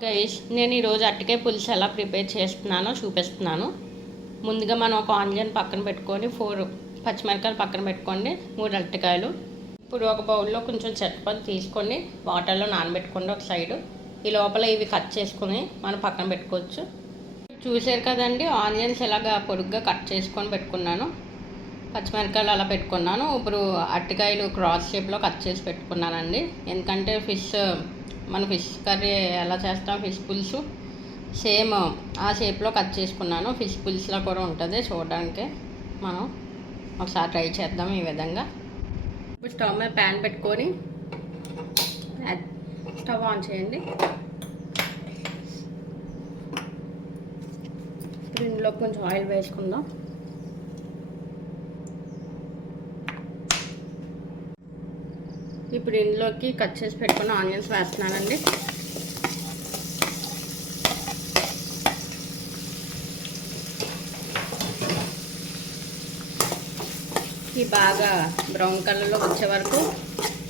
Guys, నేను ఈరోజు అరటికాయ పులుసు ఎలా ప్రిపేర్ చేస్తున్నానో చూపిస్తున్నాను. ముందుగా మనం ఒక ఆనియన్ పక్కన పెట్టుకొని 4 పచ్చిమిరపకాయలు పక్కన పెట్టుకోండి, 3 అరటికాయలు. ఇప్పుడు ఒక బౌల్లో కొంచెం చెత్తపండు తీసుకొని వాటర్లో నానబెట్టుకోండి ఒక సైడు. ఈ లోపల ఇవి కట్ చేసుకొని మనం పక్కన పెట్టుకోవచ్చు. చూసారు కదండి, ఆనియన్స్ ఎలాగా పొడుగ్గా కట్ చేసుకొని పెట్టుకున్నాను, పచ్చిమిరపకాయలు అలా పెట్టుకున్నాను. ఇప్పుడు అరటికాయలు క్రాస్ షేప్లో కట్ చేసి పెట్టుకున్నానండి. ఎందుకంటే మన ఫిష్ కర్రీ ఎలా చేస్తాం, ఫిష్ పులుసు సేమ్ ఆ షేప్లో కట్ చేసుకున్నాను. ఫిష్ పులుసులో కూడా ఉంటుంది చూడడానికి. మనం ఒకసారి ట్రై చేద్దాం ఈ విధంగా. ఇప్పుడు స్టవ్ మీద ప్యాన్ పెట్టుకొని స్టవ్ ఆన్ చేయండి. ఇందులో కొంచెం ఆయిల్ వేసుకుందాం. ఇప్పుడు ఇందులోకి కట్ చేసి పెట్టుకున్న ఆనియన్స్ వేస్తున్నానండి. ఈ బాగా బ్రౌన్ కలర్లో వచ్చే వరకు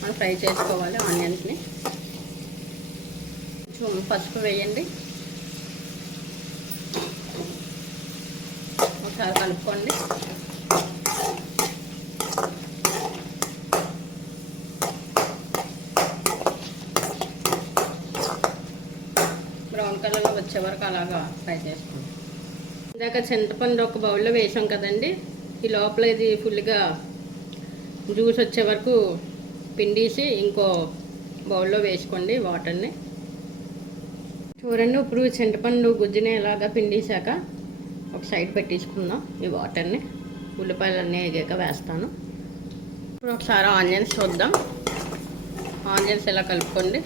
మనం ఫ్రై చేసుకోవాలి ఆనియన్స్ని. కొంచెం పసుపు వేయండి, ఒకసారి కలుపుకోండి. బ్రౌన్ కలర్లో వచ్చే వరకు అలాగా ఫ్రై చేసుకోండి. ఇందాక చింతపండు ఒక బౌల్లో వేసాం కదండి, ఈ లోపల ఇది ఫుల్గా జ్యూస్ వచ్చే వరకు పిండేసి ఇంకో బౌల్లో వేసుకోండి వాటర్ని. చూడండి, ఇప్పుడు చింతపండు గుజ్జుని ఇలాగా పిండేశాక ఒక సైడ్ పెట్టేసుకుందాం ఈ వాటర్ని. ఉల్లిపాయలన్నీ ఎగాక వేస్తాను. ఇప్పుడు ఒకసారి ఆనియన్స్ చూద్దాం. ఆనియన్స్ ఇలా కలుపుకోండి.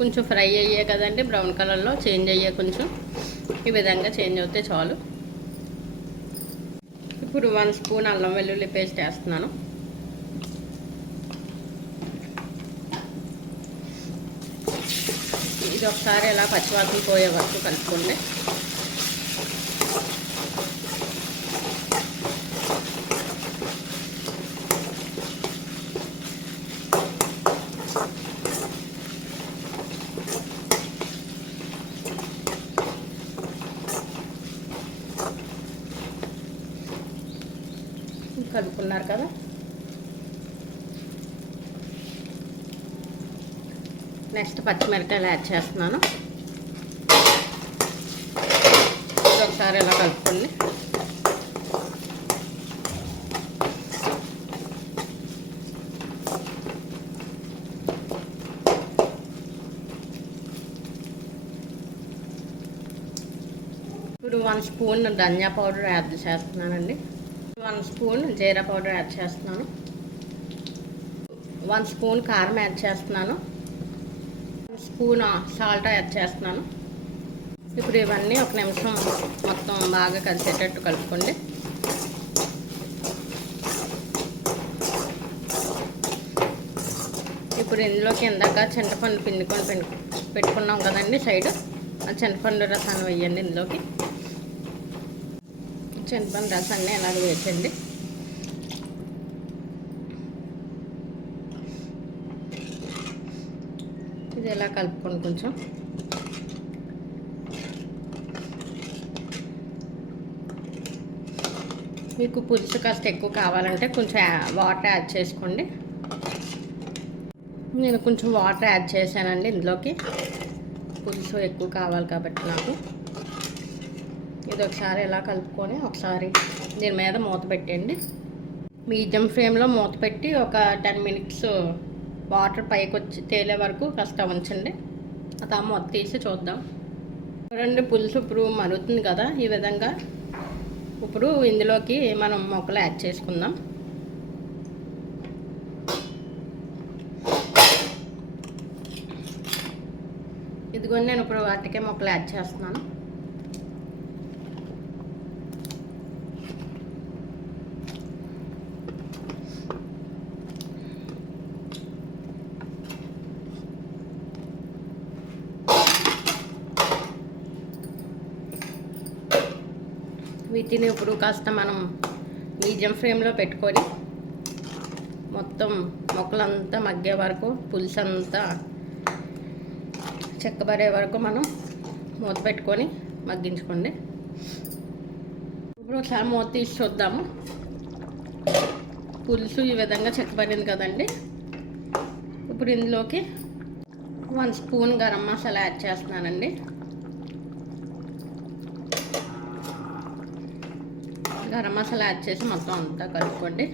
కొంచెం ఫ్రై అయ్యే కదండి, బ్రౌన్ కలర్లో చేంజ్ అయ్యే, కొంచెం ఈ విధంగా చేంజ్ అవుతే చాలు. ఇప్పుడు 1 స్పూన్ అల్లం వెల్లుల్లి పేస్ట్ వేస్తున్నాను. ఇది ఒకసారి ఇలా పచ్చివాసన పోయే వరకు కలుపుకోండి. కలుపుకున్నారు కదా, నెక్స్ట్ పచ్చిమిరపకాయలు యాడ్ చేస్తున్నాను. ఒకసారి ఇలా కలుపుకోండి. ఇప్పుడు 1 స్పూన్ ధనియా పౌడర్ యాడ్ చేస్తున్నానండి. 1 స్పూన్ జీరా పౌడర్ యాడ్ చేస్తున్నాను. 1 స్పూన్ కారం యాడ్ చేస్తున్నాను. 1 స్పూన్ సాల్ట్ యాడ్ చేస్తున్నాను. ఇప్పుడు ఇవన్నీ ఒక నిమిషం మొత్తం బాగా కలిసేటట్టు కలుపుకోండి. ఇప్పుడు ఇందులోకి ఇందాక చింతపండు పిండుకొని పెట్టుకున్నాం కదండి సైడ్, ఆ చింతపండు రసాన్ని వేయండి. ఇందులోకి చింతపండు రసాన్ని అలాగ వేసండి. ఇది ఎలా కలుపుకొని కొంచెం మీకు పులుసు కాస్త ఎక్కువ కావాలంటే కొంచెం వాటర్ యాడ్ చేసుకోండి. నేను కొంచెం వాటర్ యాడ్ చేశానండి ఇందులోకి, పులుసు ఎక్కువ కావాలి కాబట్టి నాకు. ఇది ఒకసారి ఇలా కలుపుకొని ఒకసారి దీని మీద మూత పెట్టండి. మీడియం ఫ్లేమ్లో మూత పెట్టి ఒక 10 మినిట్స్ వాటర్ పైకి వచ్చి తేలే వరకు కాస్త ఉంచండి. ఆ మూత తీసి చూద్దాం. చూడండి, పులుసు ఇప్పుడు మరుగుతుంది కదా ఈ విధంగా. ఇప్పుడు ఇందులోకి మనం మొక్కలు యాడ్ చేసుకుందాం. ఇదిగోండి, నేను ఇప్పుడు అరటికాయ మొక్కలు యాడ్ చేస్తున్నాను. వీటిని ఇప్పుడు కాస్త మనం మీడియం ఫ్లేమ్లో పెట్టుకొని మొత్తం మొక్కలంతా మగ్గే వరకు, పులుసు అంతా చెక్కబడే వరకు మనం మూత పెట్టుకొని మగ్గించుకోండి. ఇప్పుడు ఒకసారి మూత తీసి చూద్దాము. పులుసు ఈ విధంగా చిక్కబడింది కదండి. ఇప్పుడు ఇందులోకి 1 స్పూన్ గరం మసాలా యాడ్ చేస్తున్నానండి. గరం మసాలా యాడ్ చేసి మొత్తం అంతా కలుపుకోండి.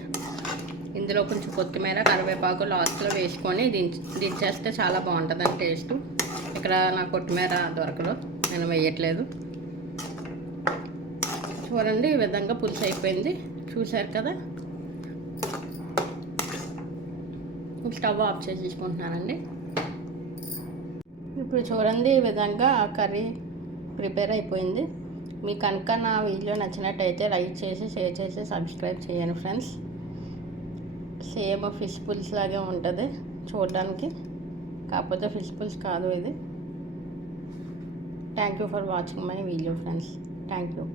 ఇందులో కొంచెం కొత్తిమీర, కరివేపాకు లాస్ట్లో వేసుకొని దించేస్తే చాలా బాగుంటుందండి టేస్ట్. ఇక్కడ నాకు కొత్తిమీర దొరకదు, నేను వేయట్లేదు. చూడండి, ఈ విధంగా పులుసు అయిపోయింది. చూశారు కదా. స్టవ్ ఆఫ్ చేసి తీసుకుంటున్నానండి. ఇప్పుడు చూడండి, ఈ విధంగా కర్రీ ప్రిపేర్ అయిపోయింది. మీకు కనుక నా వీడియో నచ్చినట్టయితే లైక్ చేసి, షేర్ చేసి, సబ్స్క్రైబ్ చేయండి ఫ్రెండ్స్. సేమ్ ఫిష్ పులుసు లాగే ఉంటుంది చూడడానికి, కాకపోతే ఫిష్ పులుసు కాదు ఇది. Thank you for watching my video friends. Thank you.